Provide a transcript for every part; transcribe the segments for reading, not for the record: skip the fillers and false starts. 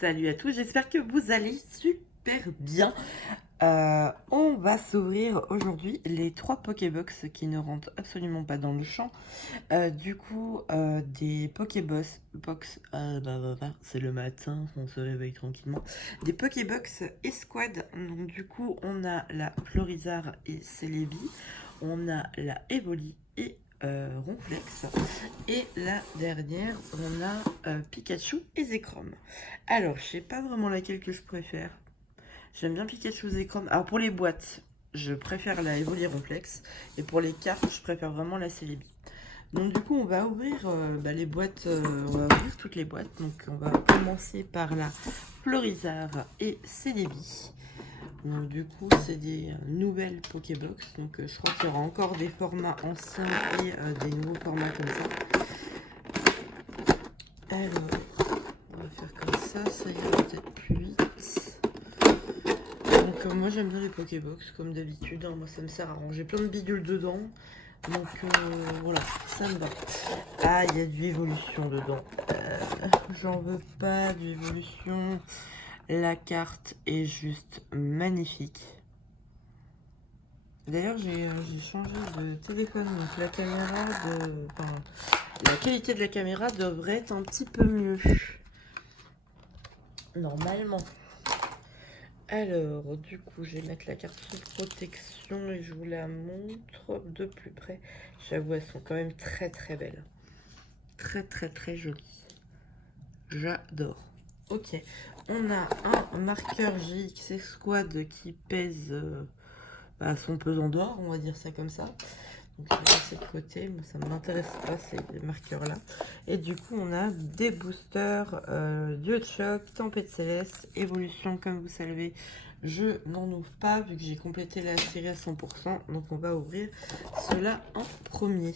Salut à tous, j'espère que vous allez super bien. On va s'ouvrir aujourd'hui les 3 Pokébox qui ne rentrent absolument pas dans le champ. Des Pokébox, c'est le matin, on se réveille tranquillement. Des Pokébox Esquad, donc du coup on a la Florizarre et Celebi, on a la Evoli et Ronflex. Et la dernière, on a Pikachu et Zekrom. Alors, je sais pas vraiment laquelle que je préfère. J'aime bien Pikachu et Zekrom. Alors, pour les boîtes, je préfère la Evoli Ronflex. Et pour les cartes, je préfère vraiment la Celebi. Donc, du coup, on va ouvrir les boîtes. On va ouvrir toutes les boîtes. Donc, on va commencer par la Florizarre et Celebi. Donc du coup c'est des nouvelles Pokébox, donc je crois qu'il y aura encore des formats anciens et des nouveaux formats comme ça. Alors, on va faire comme ça ira peut-être plus vite. Donc moi j'aime bien les Pokébox comme d'habitude, hein. Moi ça me sert à ranger plein de bidules dedans. Donc voilà, ça me va. Ah, il y a du évolution dedans. J'en veux pas du évolution. La carte est juste magnifique. D'ailleurs, j'ai changé de téléphone, donc la qualité de la caméra devrait être un petit peu mieux. Normalement. Alors, du coup, je vais mettre la carte sous protection et je vous la montre de plus près. J'avoue, elles sont quand même très très belles. Très très très jolies. J'adore. Ok, on a un marqueur GX Squad qui pèse son pesant d'or, on va dire ça comme ça. Donc je vais laisser de côté, mais ça ne m'intéresse pas ces marqueurs là. Et du coup on a des boosters, Dieu de choc, tempête céleste, évolution comme vous savez. Je n'en ouvre pas vu que j'ai complété la série à 100%. Donc on va ouvrir cela en premier.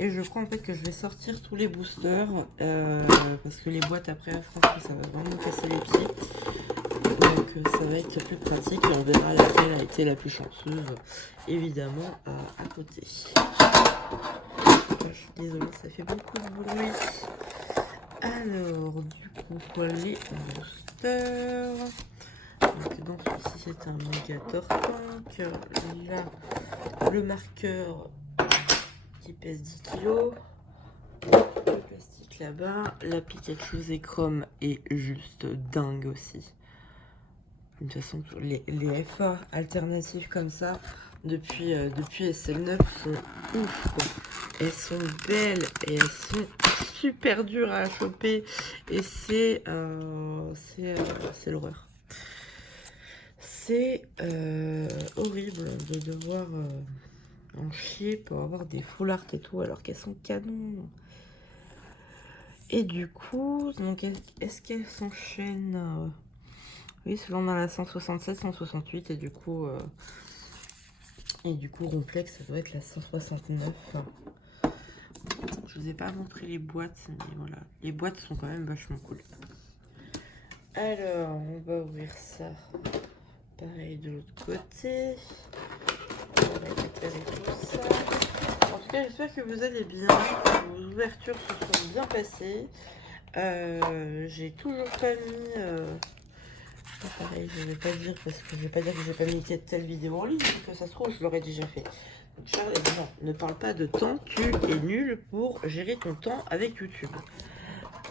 Et je crois en fait que je vais sortir tous les boosters parce que les boîtes après je pense que ça va vraiment me casser les pieds. Donc ça va être plus pratique et on verra laquelle a été la plus chanceuse évidemment à côté. Je suis désolée, ça fait beaucoup de bruit. Alors du coup les boosters. Donc dans celui-ci c'est un Megator Tank. Là le marqueur qui pèse 10 kg. Le plastique là-bas. La Pikachu Zekrom est juste dingue aussi. De toute façon, les FA alternatifs comme ça, depuis SL9, sont ouf, quoi. Elles sont belles et elles sont super dures à choper. Et c'est l'horreur. C'est horrible de devoir en chier pour avoir des full art et tout, alors qu'elles sont canons. Et du coup, donc est-ce qu'elles s'enchaînent oui, selon on a la 167, 168 et du coup Ronflex, ça doit être la 169. Je vous ai pas montré les boîtes, mais voilà, les boîtes sont quand même vachement cool. Alors, on va ouvrir ça. Pareil de l'autre côté. On va récupérer tout ça. En tout cas, j'espère que vous allez bien. Vos ouvertures se sont bien passées. J'ai toujours pas mis. Pareil, je vais pas dire parce que je vais pas dire que j'ai pas mis telle vidéo en ligne, parce que ça se trouve, je l'aurais déjà fait. Donc Charles a dit non, ne parle pas de temps, tu es nul pour gérer ton temps avec YouTube.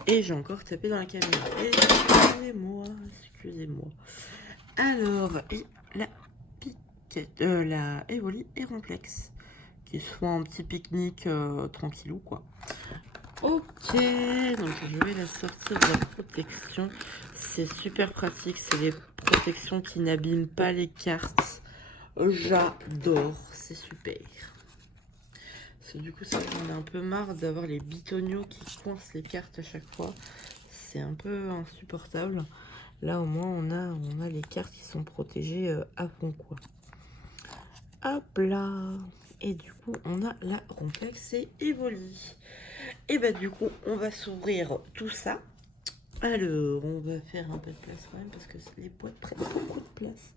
Et j'ai encore tapé dans la caméra. Excusez-moi, excusez-moi. Alors, et la Evoli et Ronflex, qui se font un petit pique-nique tranquillou, quoi. Ok, donc je vais la sortir de la protection. C'est super pratique, c'est les protections qui n'abîment pas les cartes. J'adore, c'est super. Parce que du coup, ça j'en ai un peu marre d'avoir les bitonios qui coincent les cartes à chaque fois. C'est un peu insupportable. Là, au moins, on a les cartes qui sont protégées à fond, quoi. Hop là. Et du coup, on a la Ronflex et Evoli. Et bah du coup, on va s'ouvrir tout ça. Alors, on va faire un peu de place quand même parce que les boîtes prennent beaucoup de place.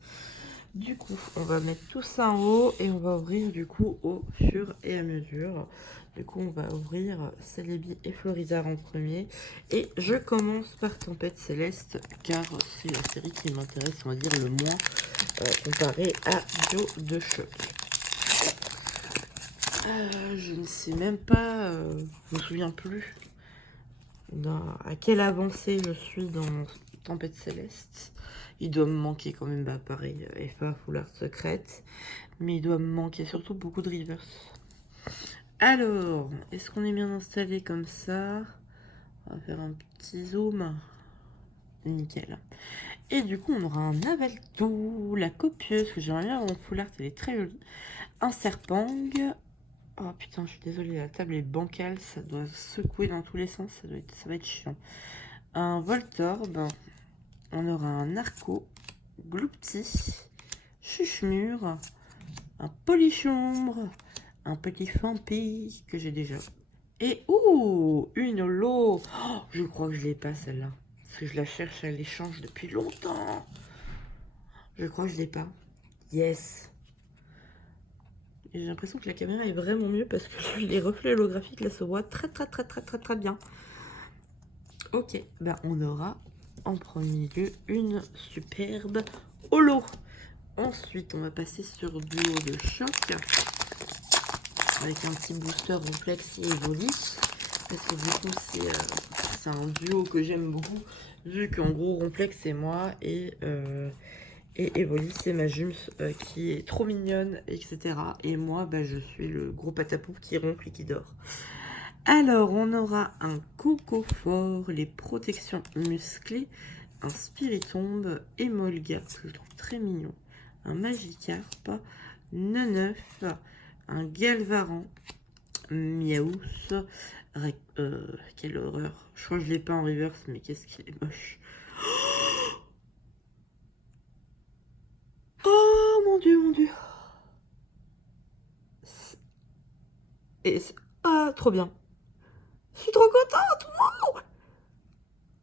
Du coup, on va mettre tout ça en haut et on va ouvrir du coup au fur et à mesure. Du coup, on va ouvrir Celebi et Florizarre en premier. Et je commence par Tempête Céleste, car c'est la série qui m'intéresse, on va dire, le moins comparée à Duo de Choc. Je ne sais même pas, je me souviens plus à quelle avancée je suis dans Tempête Céleste. Il doit me manquer quand même, bah pareil, FA Foulard Secrète. Mais il doit me manquer surtout beaucoup de reverse. Alors, est-ce qu'on est bien installé comme ça? On va faire un petit zoom. Nickel. Et du coup, on aura un Avalto, la copieuse, que j'aimerais bien avoir en full art, elle est très jolie. Un Serpang. Oh putain, je suis désolée, la table est bancale, ça doit secouer dans tous les sens, ça va être chiant. Un Voltorb. On aura un Narco, Gloupti, Chuchemure, un Polichombre, un petit Fampi que j'ai déjà. Et une holo. Oh, je crois que je l'ai pas celle-là. Parce que je la cherche à l'échange depuis longtemps. Je crois que je l'ai pas. Yes. Et j'ai l'impression que la caméra est vraiment mieux parce que les reflets holographiques là se voient très bien. Ok, ben on aura en premier lieu une superbe holo. Ensuite, on va passer sur Duo de Choc avec un petit booster Romplex et Evoli. Parce que du coup, c'est un duo que j'aime beaucoup. Vu qu'en gros, Romplex, c'est moi et Evoli, c'est ma Jums qui est trop mignonne, etc. Et moi, bah, je suis le gros patapouf qui ronfle et qui dort. Alors, on aura un Coco Fort, les protections musclées, un Spiritomb, Emolga, que je trouve très mignon, un Magikarp, Neneuf, un Galvaran, Miaous, quelle horreur. Je crois que je l'ai pas en reverse, mais qu'est-ce qu'il est moche. Oh mon dieu, mon dieu. Ah, trop bien. Je suis trop contente. Wow.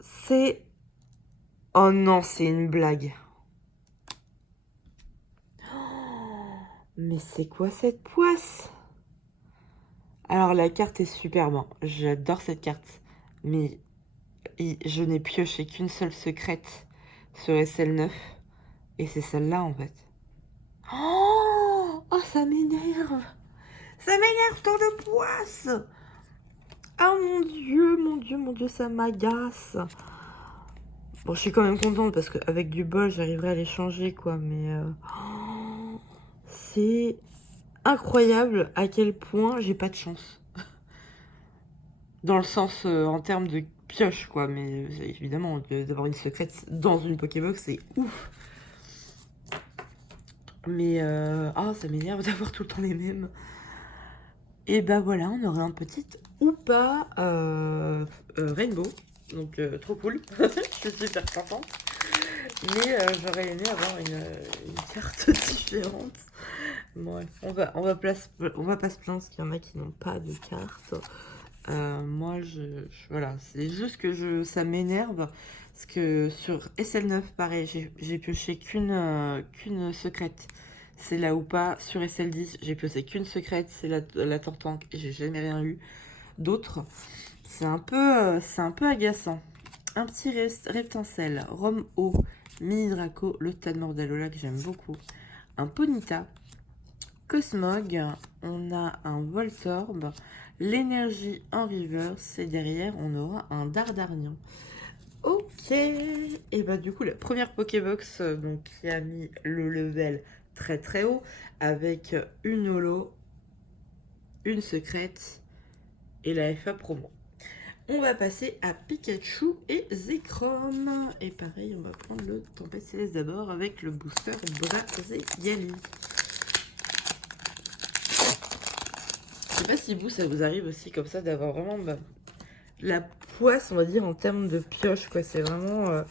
C'est... Oh non, c'est une blague. Mais c'est quoi cette poisse? Alors la carte est superbe, j'adore cette carte, mais je n'ai pioché qu'une seule secrète sur SL9, et c'est celle-là en fait. Oh, ça m'énerve! Ça m'énerve tant de poisse! Ah mon dieu, mon dieu, mon dieu, ça m'agace! Bon, je suis quand même contente parce qu'avec du bol, j'arriverai à les changer, quoi, mais... c'est incroyable à quel point j'ai pas de chance. Dans le sens, en termes de pioche, quoi. Mais évidemment, d'avoir une secrète dans une Pokébox, c'est ouf. Mais, ça m'énerve d'avoir tout le temps les mêmes. Et bah voilà, on aurait un petit Hoopa Rainbow. Donc, trop cool. Je suis super contente. Mais j'aurais aimé avoir une carte différente. Bon, ouais, on va pas se plaindre parce qu'il y en a qui n'ont pas de carte. Moi, voilà, c'est juste que ça m'énerve. Parce que sur SL9, pareil, j'ai pioché qu'une secrète. C'est là ou pas. Sur SL10, j'ai pioché qu'une secrète. C'est la Tortank. Et j'ai jamais rien eu d'autre. C'est un peu agaçant. Un petit Reptincelle, Rome O, Mini Draco, le tas de Mordalola que j'aime beaucoup. Un Ponyta, Cosmog, on a un Voltorb, l'énergie en reverse et derrière on aura un Dardarnian. Ok, et bah du coup la première Pokébox donc, qui a mis le level très haut avec une holo, une secrète et la FA promo. On va passer à Pikachu et Zekrom. Et pareil, on va prendre le Tempête Céleste d'abord avec le booster Brazigali. Je sais pas si vous, ça vous arrive aussi comme ça d'avoir vraiment la poisse, on va dire, en termes de pioche, quoi. C'est vraiment...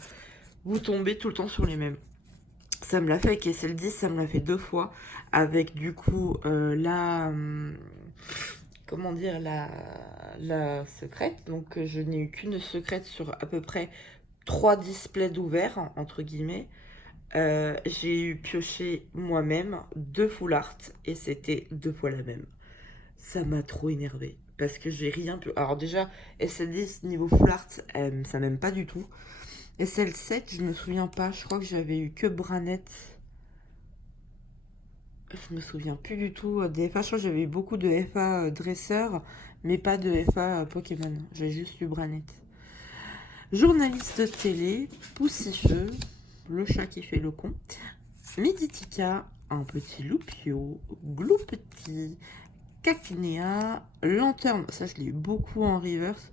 vous tombez tout le temps sur les mêmes. Ça me l'a fait avec SL10, ça me l'a fait 2 fois. Avec du coup comment dire, la secrète. Donc je n'ai eu qu'une secrète sur à peu près 3 displays d'ouvert, entre guillemets. J'ai eu pioché moi-même 2 full art et c'était 2 fois la même. Ça m'a trop énervé parce que j'ai rien pu. Alors, déjà, SL10 niveau full art, ça m'aime pas du tout. SL7, je me souviens pas, je crois que j'avais eu que Branette. Je me souviens plus du tout des FA. Je crois que j'avais eu beaucoup de FA dresseur, mais pas de FA Pokémon. J'ai juste eu Branette. Journaliste télé, Poussifeu, le chat qui fait le con, Miditika, un petit Loupio, Gloupeti, Cacnea, Lanterne, ça je l'ai eu beaucoup en reverse.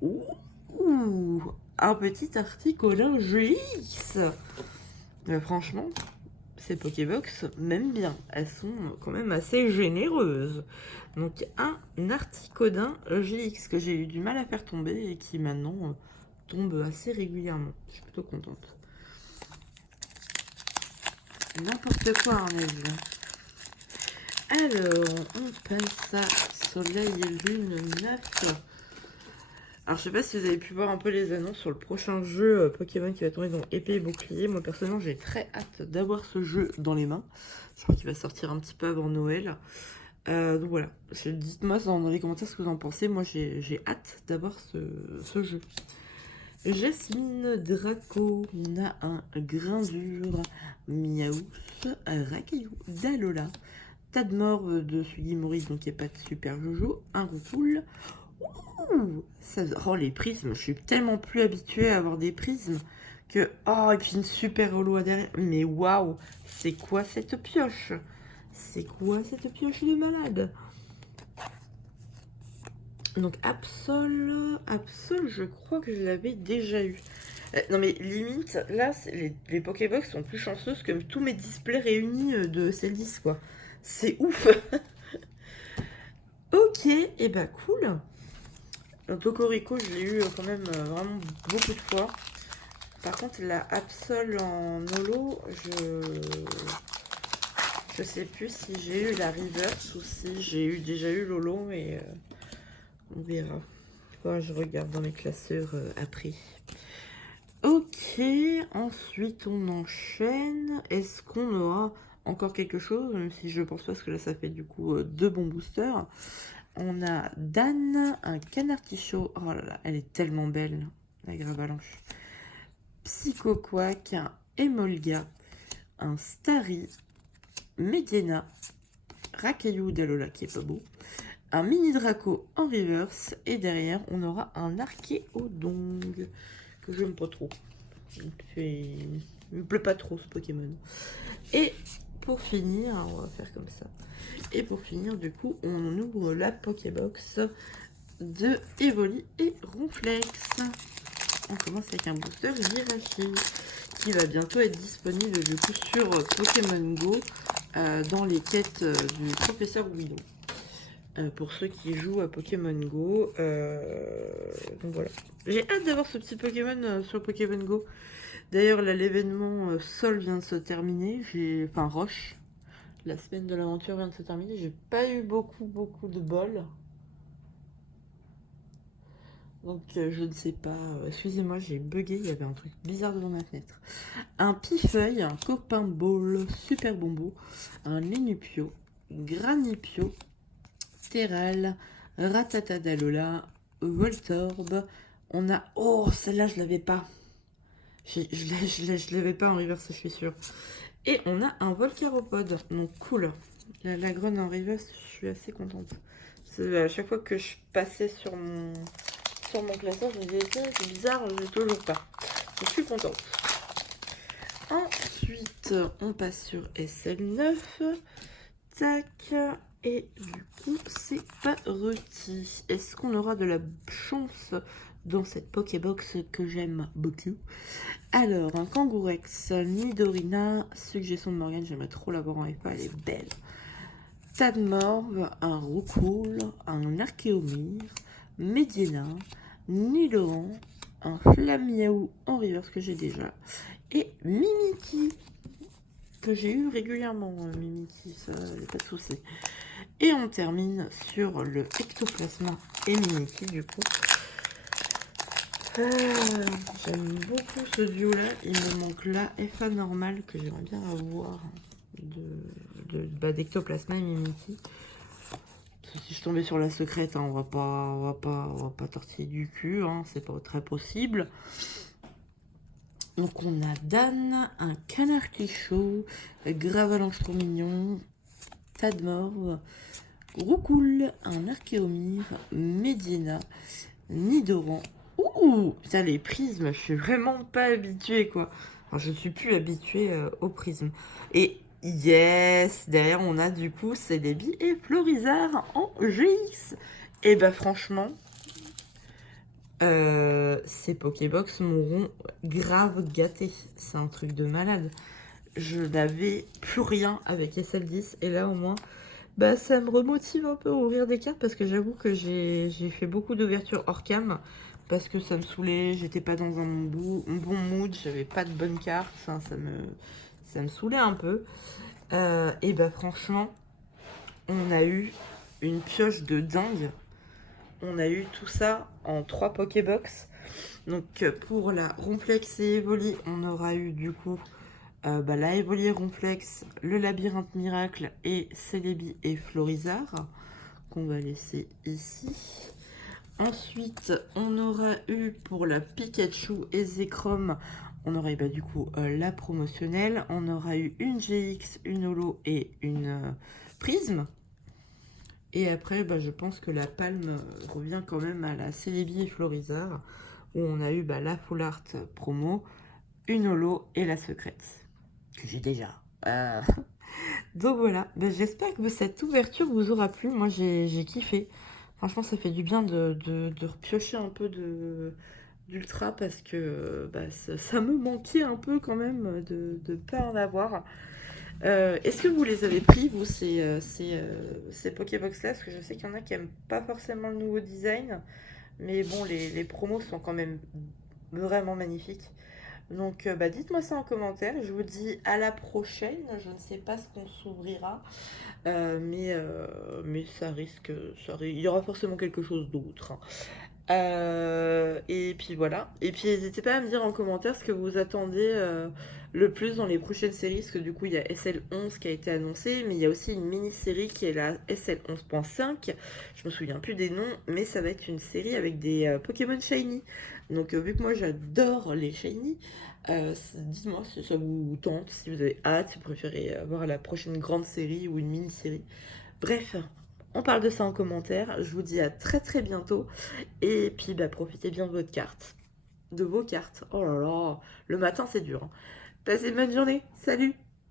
Ouh, un petit Articolin GX. Franchement, ces Pokébox m'aiment bien. Elles sont quand même assez généreuses. Donc un Articodin GX que j'ai eu du mal à faire tomber et qui maintenant tombe assez régulièrement. Je suis plutôt contente. N'importe quoi, on a vu. Alors, on passe à Soleil et Lune 9. Alors, je sais pas si vous avez pu voir un peu les annonces sur le prochain jeu Pokémon qui va tomber dans Épée et Bouclier. Moi, personnellement, j'ai très hâte d'avoir ce jeu dans les mains. Je crois qu'il va sortir un petit peu avant Noël. Donc voilà, dites-moi dans les commentaires ce que vous en pensez. Moi, j'ai hâte d'avoir ce jeu. Jasmine Draco, on a un Grindure, Miaous, Rakaillou, Dalola, Tadmor de Sugimori, donc il n'y a pas de super Jojo, un Roucoule. Ça rend les prismes, je suis tellement plus habituée à avoir des prismes que... Oh, et puis une super holo derrière. Mais waouh, c'est quoi cette pioche? C'est quoi cette pioche de malade? Donc Absol, je crois que je l'avais déjà eu. Non mais limite, là, les Pokébox sont plus chanceuses que tous mes displays réunis de Cell10, quoi. C'est ouf. Ok, et bah cool. Cocorico, je l'ai eu quand même vraiment beaucoup de fois. Par contre, la Absol en holo, je sais plus si j'ai eu la reverse ou si j'ai déjà eu l'holo, mais on verra. Je regarde dans mes classeurs après. Ok, ensuite on enchaîne. Est-ce qu'on aura encore quelque chose? Même si je pense pas, parce que là ça fait du coup 2 bons boosters. On a Dan, un Canartichaud. Oh là là, elle est tellement belle, la Gravalanche. Psychoquack, un Emolga, un Starry, Medena, Rakaillou Dalola qui est pas beau, un mini Draco en reverse, et derrière on aura un Archéodong que j'aime pas trop. Il me plaît pas trop ce Pokémon. Et pour finir, on va faire comme ça. Et pour finir, du coup, on ouvre la Pokébox de Evoli et Ronflex. On commence avec un booster Jirachi qui va bientôt être disponible du coup sur Pokémon Go dans les quêtes du professeur Willow. Pour ceux qui jouent à Pokémon Go. Donc voilà. J'ai hâte d'avoir ce petit Pokémon sur Pokémon Go. D'ailleurs, là, l'événement Sol vient de se terminer. Enfin, Roche. La semaine de l'aventure vient de se terminer. J'ai pas eu beaucoup de bol. Donc, je ne sais pas. Excusez-moi, j'ai bugué. Il y avait un truc bizarre devant ma fenêtre. Un Pifeuille, un Copain Ball, Super Bombo, un Lénupio, Granipio, Terral, Ratatadalola, Voltorb. On a... Oh, celle-là, je l'avais pas. Je l'avais pas en reverse, je suis sûre. Et on a un Volcaropode. Donc, cool. La Grone en reverse, je suis assez contente. À chaque fois que je passais sur mon classeur, je me disais, tiens, c'est bizarre, je l'ai toujours pas. Je suis contente. Ensuite, on passe sur SL9. Tac. Et du coup, c'est parti. Est-ce qu'on aura de la chance dans cette Pokébox que j'aime beaucoup? Alors, un Kangourex, Nidorina, suggestion de Morgane, j'aimerais trop l'avoir en FA, elle est belle. Tadmorg, un Roucoule, un Archéomir, Medina, Nidoran, un Flamiaou en reverse que j'ai déjà, et Mimikyu, que j'ai eu régulièrement, Mimikyu, ça, il n'y a pas de souci. Et on termine sur le Ectoplasma et Mimikyu, du coup. J'aime beaucoup ce duo-là. Il me manque la FA normale que j'aimerais bien avoir d'Ectoplasma et Mimikyu. Si je tombais sur la secrète, hein, on va pas tortiller du cul, hein, c'est pas très possible. Donc on a Dan, un canard qui chaud, Gravalanche trop mignon, Tadmorve, Roucoule, un Archéomir, Medina, Nidoran. Ouh, putain, les prismes, je suis vraiment pas habituée, quoi. Enfin, je suis plus habituée aux prismes. Et yes, derrière, on a du coup Celebi et Florizard en GX. Et bah, franchement, ces Pokébox m'auront grave gâté. C'est un truc de malade. Je n'avais plus rien avec SL10. Et là, au moins, bah, ça me remotive un peu à ouvrir des cartes parce que j'avoue que j'ai fait beaucoup d'ouvertures hors cam parce que ça me saoulait, j'étais pas dans un bon mood, j'avais pas de bonnes cartes, enfin, ça me saoulait un peu. Et bah franchement, on a eu une pioche de dingue. On a eu tout ça en 3 Pokébox. Donc pour la Romplex et Evoli, on aura eu du coup la Evoli Romplex, le Labyrinthe Miracle et Celebi et Florizard qu'on va laisser ici. Ensuite, on aura eu pour la Pikachu et Zekrom, on aura eu du coup la promotionnelle. On aura eu une GX, une Holo et une Prisme. Et après, je pense que la palme revient quand même à la Celebi et Florizard, où on a eu la Full Art promo, une Holo et la secrète, que j'ai déjà. Donc voilà, j'espère que cette ouverture vous aura plu. Moi, j'ai kiffé. Franchement, ça fait du bien de repiocher un peu d'ultra parce que ça me manquait un peu quand même de ne pas en avoir. Est-ce que vous les avez pris, vous, ces Pokébox-là? Parce que je sais qu'il y en a qui n'aiment pas forcément le nouveau design. Mais bon, les promos sont quand même vraiment magnifiques. Donc, dites-moi ça en commentaire. Je vous dis à la prochaine. Je ne sais pas ce qu'on s'ouvrira. Mais ça risque, il y aura forcément quelque chose d'autre, hein. Et puis voilà. Et puis n'hésitez pas à me dire en commentaire ce que vous attendez le plus dans les prochaines séries. Parce que du coup, il y a SL11 qui a été annoncé. Mais il y a aussi une mini-série qui est la SL11.5. Je me souviens plus des noms. Mais ça va être une série avec des Pokémon Shiny. Donc vu que moi j'adore les Shiny, dites-moi si ça vous tente, si vous avez hâte, si vous préférez voir la prochaine grande série ou une mini-série. Bref, on parle de ça en commentaire. Je vous dis à très très bientôt. Et puis profitez bien de votre carte. De vos cartes. Oh là là, le matin c'est dur, hein. Passez une bonne journée. Salut!